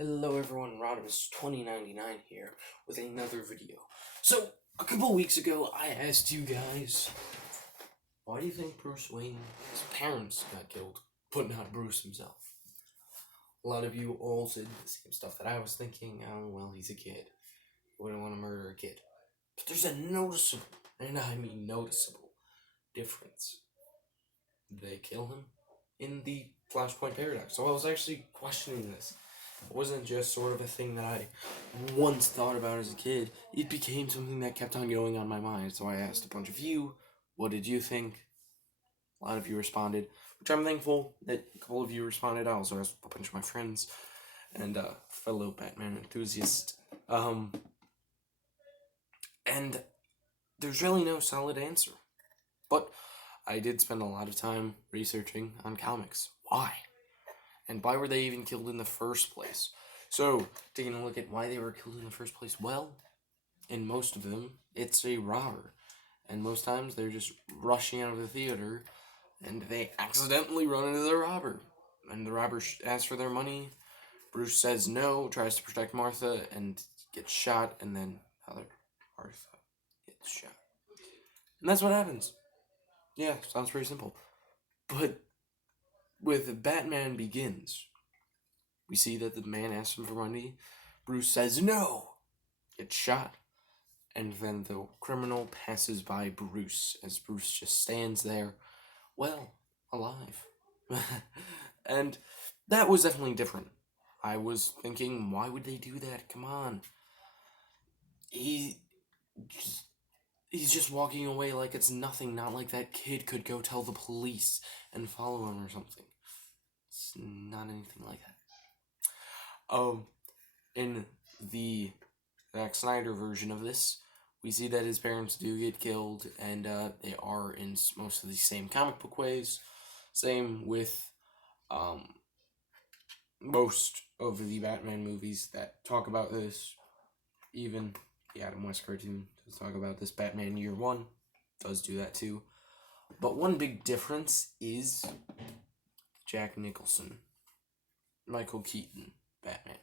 Hello everyone, Rodimus2099 here with another video. So, a couple weeks ago, I asked you guys, why do you think Bruce Wayne's parents got killed, but not Bruce himself? A lot of you all said the same stuff that I was thinking. Oh, well, he's a kid. You wouldn't want to murder a kid. But there's a noticeable, and I mean noticeable, difference. Did they kill him in the Flashpoint Paradox? So I was actually questioning this. It wasn't just sort of a thing that I once thought about as a kid. It became something that kept on going on my mind. So I asked a bunch of you, what did you think? A lot of you responded, which I'm thankful that a couple of you responded. I also asked a bunch of my friends and fellow Batman enthusiasts. And there's really no solid answer. But I did spend a lot of time researching on comics. Why? And why were they even killed in the first place? So, taking a look at why they were killed in the first place, well, in most of them, it's a robber. And most times, they're just rushing out of the theater, and they accidentally run into the robber. And the robber asks for their money. Bruce says no, tries to protect Martha, and gets shot, and then Martha gets shot. And that's what happens. Yeah, sounds pretty simple. But with Batman Begins, we see that the man asks him for money. Bruce says no, gets shot, and then the criminal passes by Bruce as Bruce just stands there, well, alive. And that was definitely different. I was thinking, why would they do that? Come on. He's just walking away like it's nothing, not like that kid could go tell the police and follow him or something. It's not anything like that. In the Zack Snyder version of this, we see that his parents do get killed, and they are in most of the same comic book ways. Same with most of the Batman movies that talk about this. Even the Adam West cartoon does talk about this. Batman Year One does do that too. But one big difference is Jack Nicholson, Michael Keaton, Batman.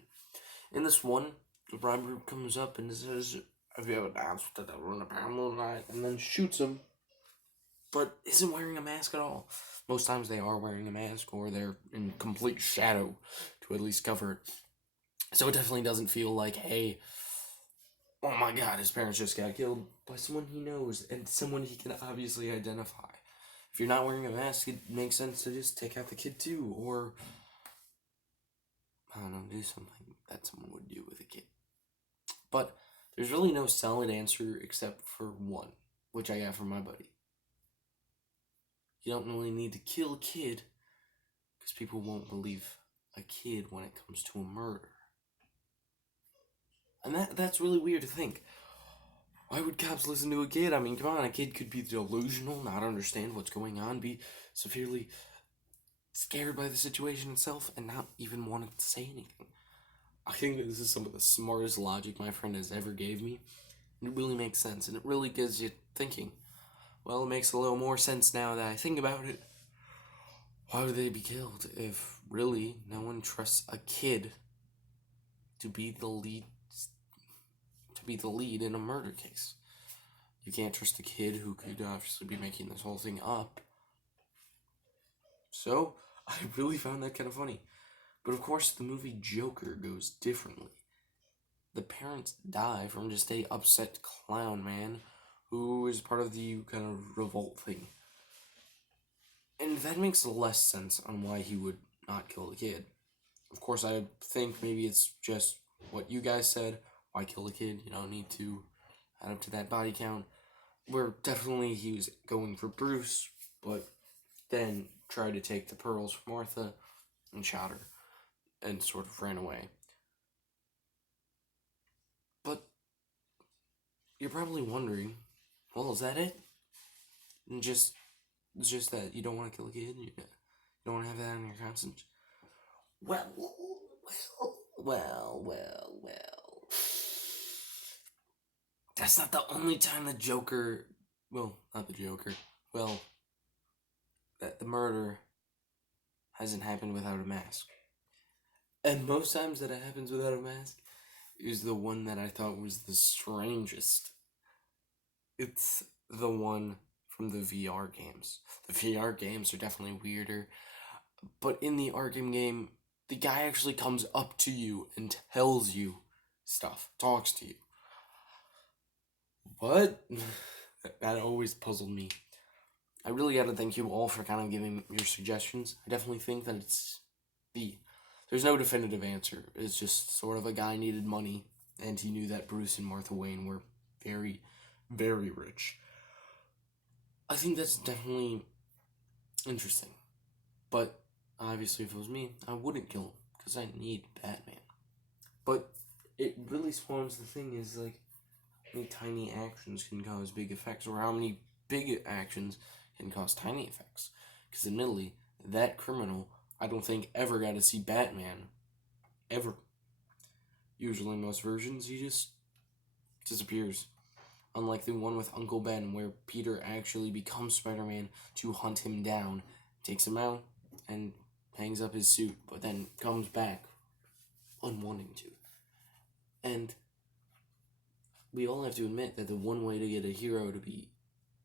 In this one, the robber comes up and says, "Have you ever danced with the devil in the pale moonlight?" and then shoots him, but isn't wearing a mask at all. Most times they are wearing a mask, or they're in complete shadow to at least cover it. So it definitely doesn't feel like, hey, oh my god, his parents just got killed by someone he knows, and someone he can obviously identify. If you're not wearing a mask, it makes sense to just take out the kid too, or, I don't know, do something that someone would do with a kid. But there's really no solid answer except for one, which I got from my buddy. You don't really need to kill a kid, because people won't believe a kid when it comes to a murder. And that's really weird to think. Why would cops listen to a kid? I mean, come on, a kid could be delusional, not understand what's going on, be severely scared by the situation itself, and not even want to say anything. I think this is some of the smartest logic my friend has ever gave me. It really makes sense, and it really gets you thinking. Well, it makes a little more sense now that I think about it. Why would they be killed if really no one trusts a kid to be the lead in a murder case? You can't trust a kid who could obviously be making this whole thing up. So, I really found that kind of funny. But of course, the movie Joker goes differently. The parents die from just a upset clown man who is part of the kind of revolt thing. And that makes less sense on why he would not kill the kid. Of course, I think maybe it's just what you guys said. Why kill the kid? You don't need to add up to that body count. Where definitely he was going for Bruce, but then tried to take the pearls from Martha and shot her and sort of ran away. But you're probably wondering, well, is that it? And it's just that you don't want to kill a kid? You don't want to have that on your conscience? Well. That's not the only time the Joker... Well, not the Joker. Well, that the murder hasn't happened without a mask. And most times that it happens without a mask is the one that I thought was the strangest. It's the one from the VR games. The VR games are definitely weirder, but in the Arkham game, the guy actually comes up to you and tells you stuff, talks to you. What? That always puzzled me. I really gotta thank you all for kind of giving your suggestions. I definitely think that it's the. There's no definitive answer. It's just sort of a guy needed money, and he knew that Bruce and Martha Wayne were very, very rich. I think that's definitely interesting. But obviously, if it was me, I wouldn't kill him because I need Batman. But it really spawns the thing is like how many tiny actions can cause big effects, or how many big actions can cause tiny effects. Because admittedly, that criminal, I don't think ever got to see Batman. Ever. Usually, in most versions, he just disappears. Unlike the one with Uncle Ben, where Peter actually becomes Spider-Man to hunt him down, takes him out, and hangs up his suit, but then comes back unwanting to. And we all have to admit that the one way to get a hero to be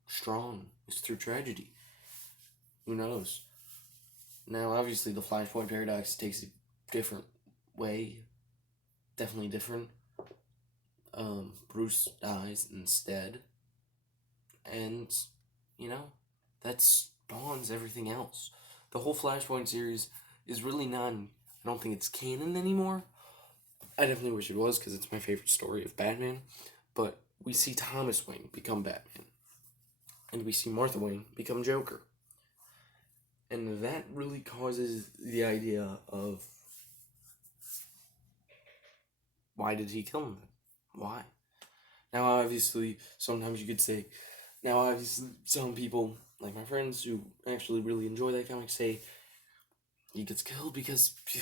strong is through tragedy. Who knows? Now, obviously, the Flashpoint Paradox takes a different way. Definitely different. Bruce dies instead. And, that spawns everything else. The whole Flashpoint series is really not, I don't think it's canon anymore. I definitely wish it was because it's my favorite story of Batman. But we see Thomas Wayne become Batman. And we see Martha Wayne become Joker. And that really causes the idea of why did he kill him? Why? Now, obviously, sometimes you could say, some people, like my friends who actually really enjoy that comic, say he gets killed because the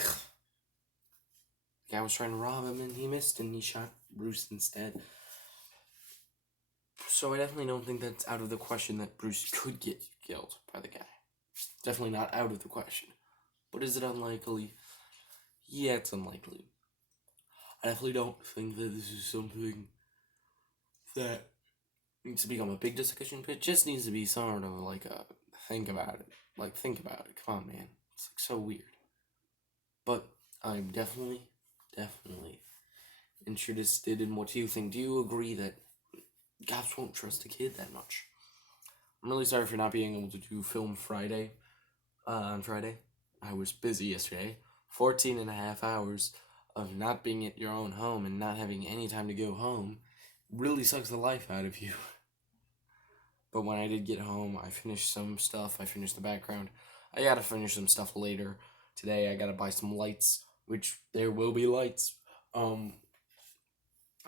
guy was trying to rob him and he missed and he shot Bruce instead. So I definitely don't think that's out of the question that Bruce could get killed by the guy. Definitely not out of the question. But is it unlikely? Yeah, it's unlikely. I definitely don't think that this is something that needs to become a big discussion, but it just needs to be sort of like a think about it. Like, think about it. Come on, man. It's like so weird. But I'm definitely interested in what you think. Do you agree that cops won't trust a kid that much? I'm really sorry for not being able to do Film Friday on Friday. I was busy yesterday. 14 and a half hours of not being at your own home and not having any time to go home really sucks the life out of you. But when I did get home, I finished some stuff. I finished the background. I gotta finish some stuff later. Today I gotta buy some lights, which there will be lights. And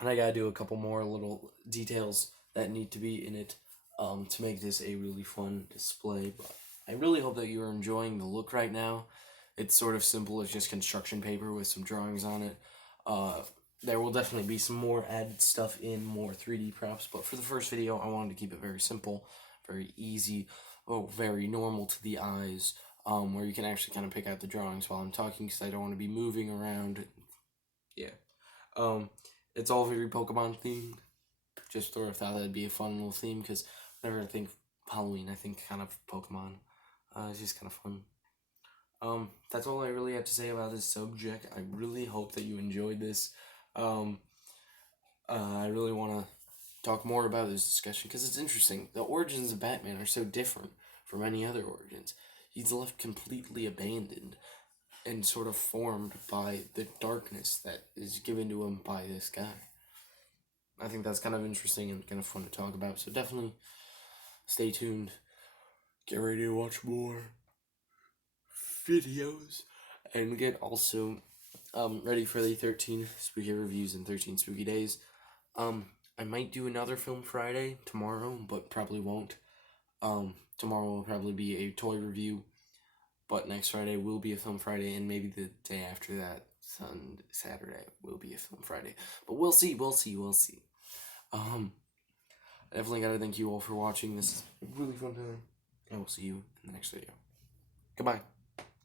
I gotta do a couple more little details that need to be in it to make this a really fun display. But I really hope that you are enjoying the look right now. It's sort of simple. It's just construction paper with some drawings on it. There will definitely be some more added stuff in, more 3D props, but for the first video, I wanted to keep it very simple, very easy, very normal to the eyes, where you can actually kind of pick out the drawings while I'm talking, because I don't want to be moving around. Yeah. It's all very Pokemon themed. Just sort of thought that'd be a fun little theme, because whenever I think Halloween, I think kind of Pokemon. It's just kind of fun. That's all I really have to say about this subject. I really hope that you enjoyed this. I really want to talk more about this discussion because it's interesting. The origins of Batman are so different from any other origins. He's left completely abandoned and sort of formed by the darkness that is given to him by this guy. I think that's kind of interesting and kind of fun to talk about. So definitely stay tuned. Get ready to watch more videos and get also ready for the 13 spooky reviews and 13 spooky days. I might do another Film Friday tomorrow, but probably won't. Tomorrow will probably be a toy review, but next Friday will be a Film Friday, and maybe the day after that, Saturday, will be a Film Friday. But we'll see. I definitely gotta thank you all for watching. This is a really fun time. I will see you in the next video. Goodbye.